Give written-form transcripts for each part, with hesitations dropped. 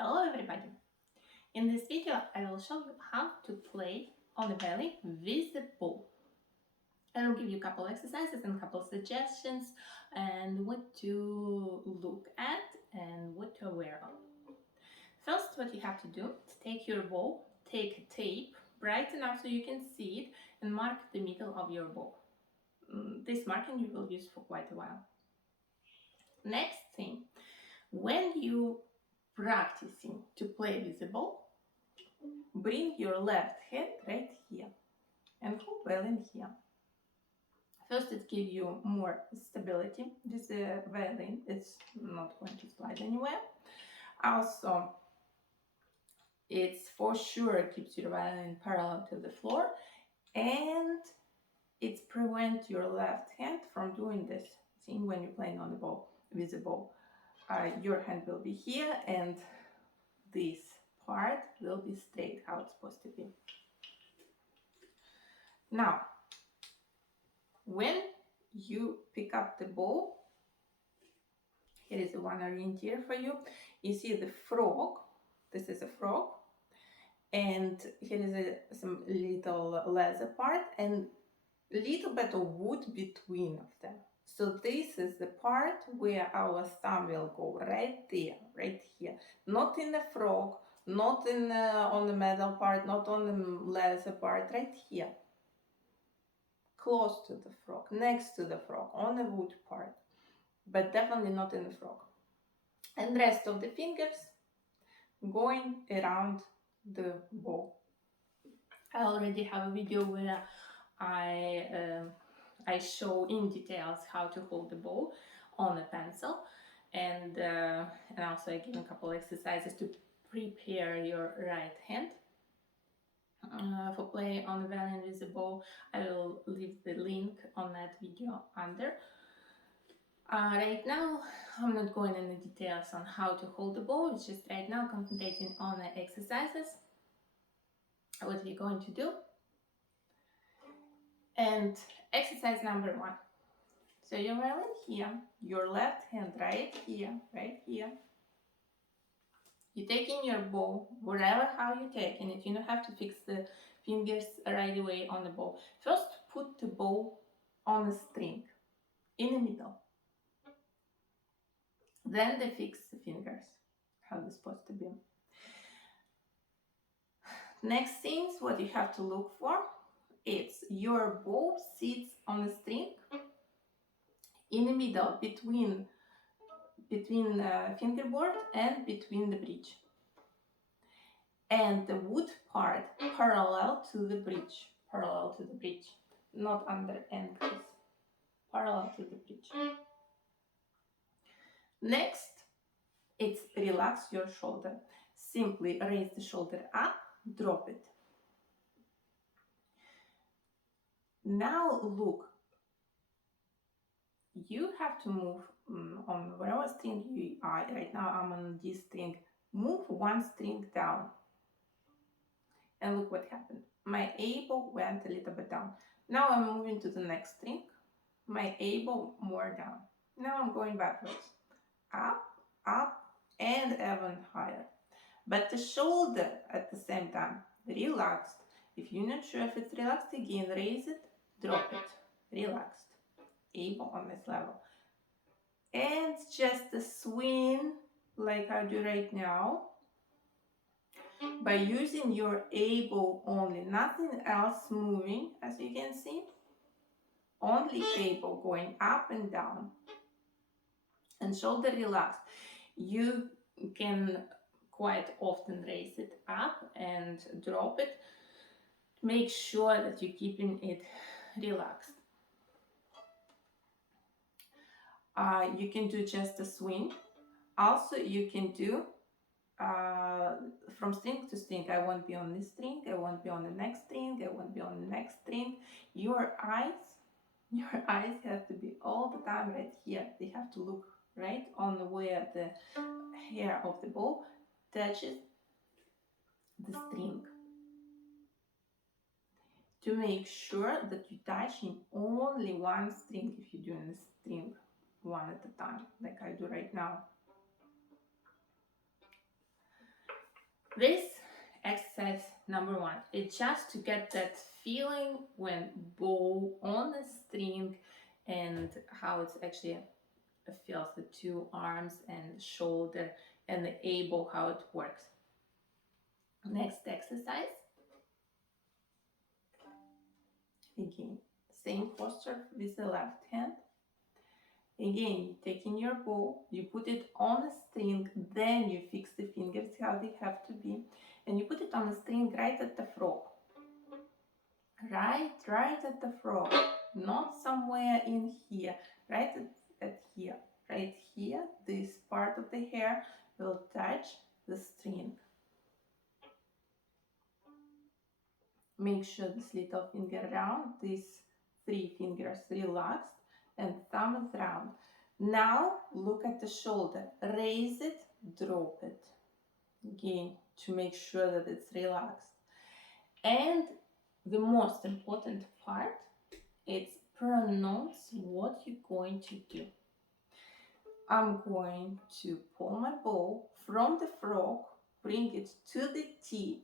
Hello everybody! In this video I will show you how to play on the violin with the bow. I will give you a couple exercises and a couple suggestions and what to look at and what to aware of. First, what you have to do is take your bow, take a tape bright enough so you can see it and mark the middle of your bow. This marking you will use for quite a while. Next thing, when you practicing to play with the bow, bring your left hand right here and hold violin here. First, it gives you more stability with the violin. It's not going to slide anywhere. Also, it's for sure keeps your violin parallel to the floor, and it prevents your left hand from doing this thing when you're playing on the bow with the bow. Your hand will be here, and this part will be straight how it's supposed to be. Now, when you pick up the bow, here is one orienteer for you. You see the frog. This is a frog, and here is some little leather part and little bit of wood between of them. So this is the part where our thumb will go right there, right here. Not in the frog, not in on the metal part, not on the leather part, right here. Close to the frog, next to the frog, on the wood part, but definitely not in the frog. And rest of the fingers going around the bow. I already have a video where I show in details how to hold the bow on a pencil, and also I give a couple exercises to prepare your right hand for play on the violin with the bow. I will leave the link on that video under. Right now, I'm not going into details on how to hold the bow. It's just right now concentrating on the exercises, what we're going to do. And exercise number 1. So your violin here, your left hand right here, right here. You're taking your bow, wherever how you're taking it. You don't have to fix the fingers right away on the bow. First, put the bow on the string, in the middle. Then they fix the fingers, how they're supposed to be. Next things, what you have to look for, it's your bow sits on the string in the middle between fingerboard and between the bridge. And the wood part parallel to the bridge, not under ankles, parallel to the bridge. Next, it's relax your shoulder. Simply raise the shoulder up, drop it. Now look, you have to move on whatever string you are. Right now I'm on this string. Move one string down. And look what happened. My elbow went a little bit down. Now I'm moving to the next string. My elbow more down. Now I'm going backwards. Up, up, and even higher. But the shoulder at the same time relaxed. If you're not sure if it's relaxed, again raise it, drop it, relaxed. Elbow on this level. And just a swing like I do right now. By using your elbow only, nothing else moving, as you can see. Only elbow going up and down. And shoulder relaxed. You can quite often raise it up and drop it. Make sure that you're keeping it relaxed. You can do just a swing. Also, you can do from string to string. I won't be on this string, I won't be on the next string, I won't be on the next string. Your eyes have to be all the time right here. They have to look right on where the hair of the bow touches the string. To make sure that you're touching only one string if you're doing the string one at a time, like I do right now. This exercise number one, it's just to get that feeling when bow on the string and how it's actually feels the two arms and shoulder and the elbow, how it works. Next exercise, again, same posture with the left hand. Again, taking your bow, you put it on a string, then you fix the fingers how they have to be, and you put it on a string right at the frog. Right at the frog, not somewhere in here, right at here. Right here, this part of the hair will touch the string. Make sure this little finger round, these three fingers relaxed, and thumb is round. Now look at the shoulder, raise it, drop it. Again, to make sure that it's relaxed. And the most important part, it's pronounce what you're going to do. I'm going to pull my bow from the frog, bring it to the tip.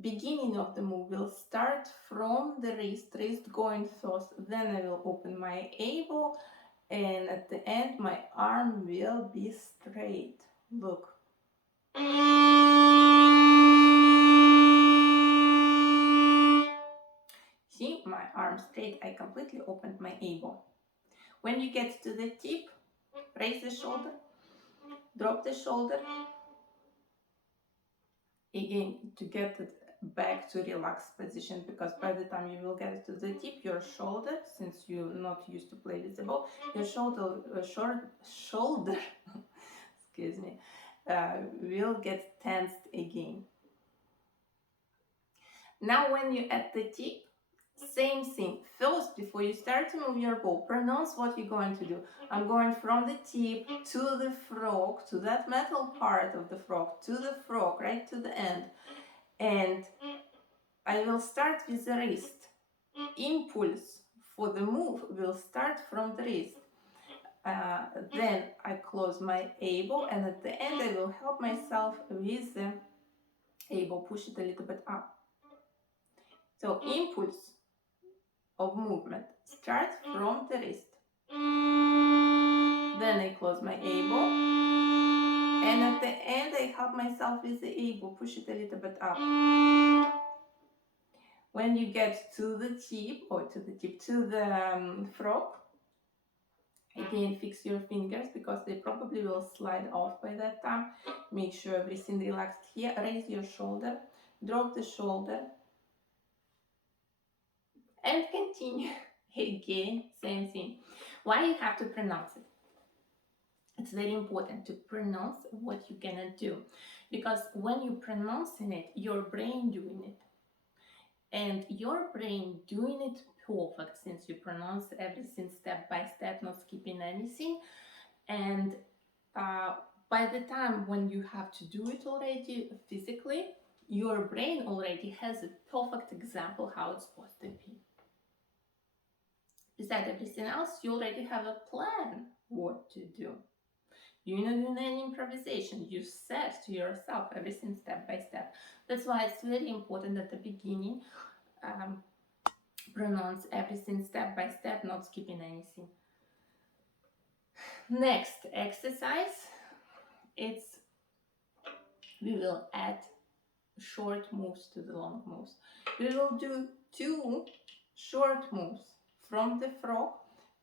Beginning of the move will start from the wrist going first, then I will open my elbow, and at the end my arm will be straight. Look. See, my arm straight, I completely opened my elbow. When you get to the tip, raise the shoulder, drop the shoulder. Again, to get it back to relaxed position, because by the time you will get to the tip, your shoulder, since you're not used to play with the bow, your shoulder excuse me, will get tensed again. Now when you're at the tip, same thing. First, before you start to move your bow, pronounce what you're going to do. I'm going from the tip to the frog, to that metal part of the frog, to the frog, right to the end. And I will start with the wrist. Impulse for the move will start from the wrist. Then I close my elbow, and at the end I will help myself with the elbow, push it a little bit up. So impulse of movement starts from the wrist. Then I close my elbow, and at the end I help myself with the elbow, push it a little bit up. When you get to the tip, to the frog, again fix your fingers because they probably will slide off by that time. Make sure everything relaxed here. Raise your shoulder, drop the shoulder, and continue. Again, same thing. Why you have to pronounce it? It's very important to pronounce what you're gonna do, because when you're pronouncing it, your brain doing it. And your brain doing it perfect, since you pronounce everything step by step, not skipping anything. And by the time when you have to do it already physically, your brain already has a perfect example how it's supposed to be. Besides everything else, you already have a plan what to do. You're not doing any improvisation. You set to yourself everything step by step. That's why it's very important at the beginning, pronounce everything step by step, not skipping anything. Next exercise, we will add short moves to the long moves. We will do 2 short moves from the frog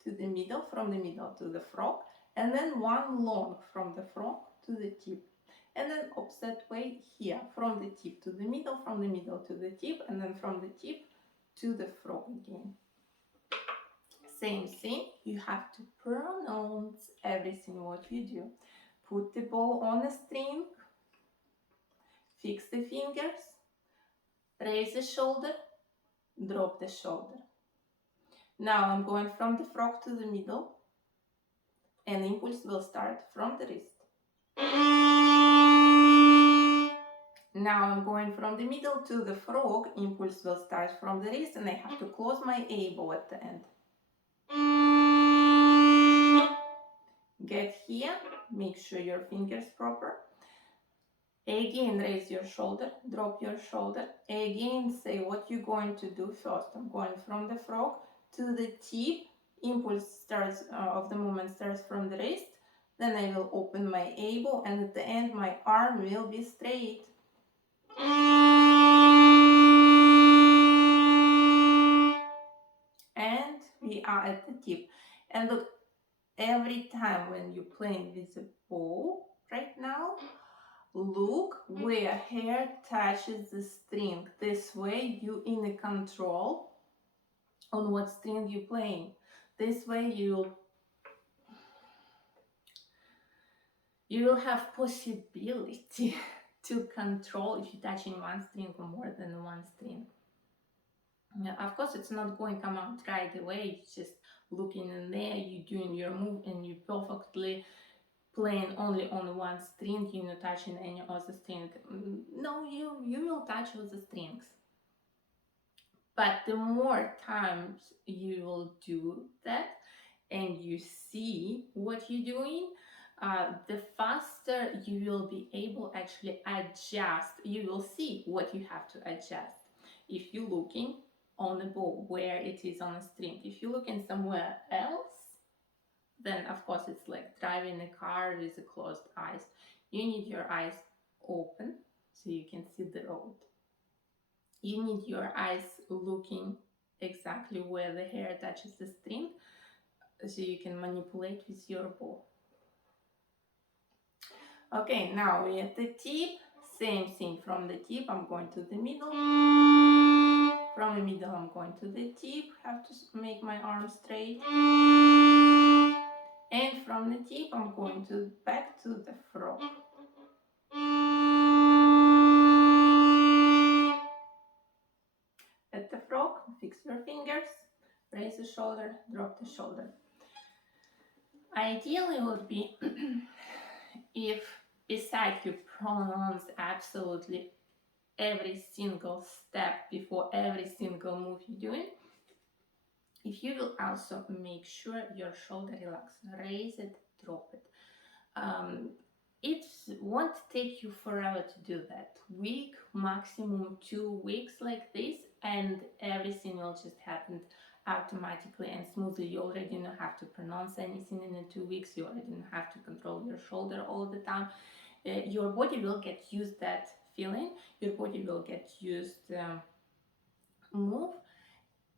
to the middle, from the middle to the frog, and then 1 long from the frog to the tip. And then opposite way here, from the tip to the middle, from the middle to the tip, and then from the tip to the frog again. Same thing, you have to pronounce everything what you do. Put the bow on a string, fix the fingers, raise the shoulder, drop the shoulder. Now I'm going from the frog to the middle, and impulse will start from the wrist. Now I'm going from the middle to the frog, impulse will start from the wrist, and I have to close my elbow at the end. Get here, make sure your fingers proper. Again, raise your shoulder, drop your shoulder. Again, say what you're going to do first. I'm going from the frog to the tip. Impulse starts of the movement starts from the wrist. Then I will open my elbow, and at the end my arm will be straight. And we are at the tip. And look, every time when you're playing with the bow right now, look where hair touches the string. This way you in a control on what string you're playing. This way you will have possibility to control if you're touching one string or more than one string. Of course, it's not going to come out right away. It's just looking in there, you're doing your move, and you perfectly playing only on one string. You're not touching any other string. No, you will touch all the strings. But the more times you will do that and you see what you're doing, the faster you will be able actually adjust. You will see what you have to adjust. If you're looking on the bow where it is on a string, if you're looking somewhere else, then of course it's like driving a car with closed eyes. You need your eyes open so you can see the road. You need your eyes looking exactly where the hair touches the string so you can manipulate with your bow. Okay, now we're at the tip. Same thing. From the tip I'm going to the middle. From the middle I'm going to the tip. Have to make my arm straight. And from the tip I'm going to back to the frog. At the frog, fix your fingers, raise the shoulder, drop the shoulder. Ideally would be if besides you pronounce absolutely every single step before every single move you're doing, if you will also make sure your shoulder relaxes, raise it, drop it. It won't take you forever to do that. Week, maximum 2 weeks like this, and everything will just happen automatically and smoothly. You already don't have to pronounce anything in the 2 weeks. You already don't have to control your shoulder all the time. Your body will get used that feeling. Your body will get used move,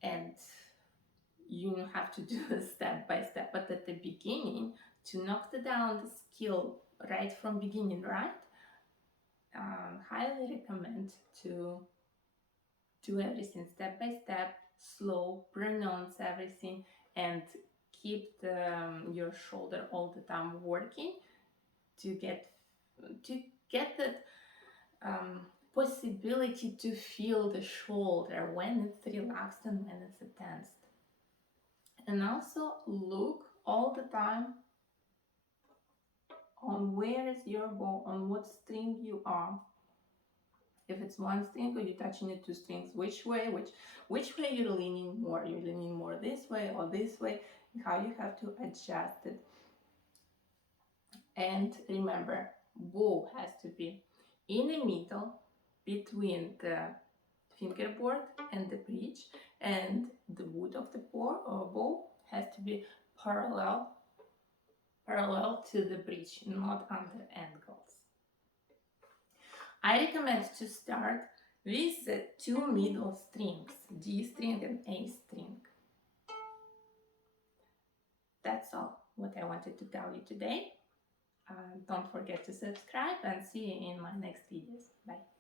and you don't have to do it step by step. But at the beginning, to knock down the skill right from beginning, right? Highly recommend to do everything step by step, slow, pronounce everything, and keep your shoulder all the time working to get that possibility to feel the shoulder when it's relaxed and when it's tensed. And also look all the time on where is your bow, on what string you are. If it's one string or you're touching it 2 strings, which way you're leaning more. You're leaning more this way or this way, how you have to adjust it. And remember, bow has to be in the middle between the fingerboard and the bridge, and the wood of the bow has to be parallel to the bridge, not under angles. I recommend to start with the 2 middle strings, D string and A string. That's all what I wanted to tell you today. Don't forget to subscribe and see you in my next videos. Bye.